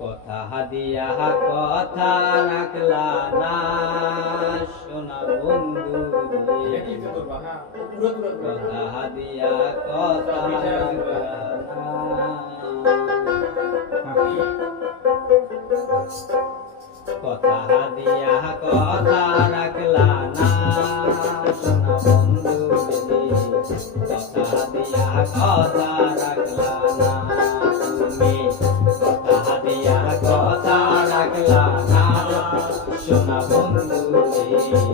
কথা হাদিয়া কথা রাখলা না। সোনা বন্ধু কথা হাদিয়া কথা কথা হাদিয়া কথা রাখলা না। সোনা বন্ধু কথা হাদিয়া কথা রাখলা না।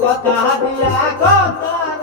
কথা দিয়া কথা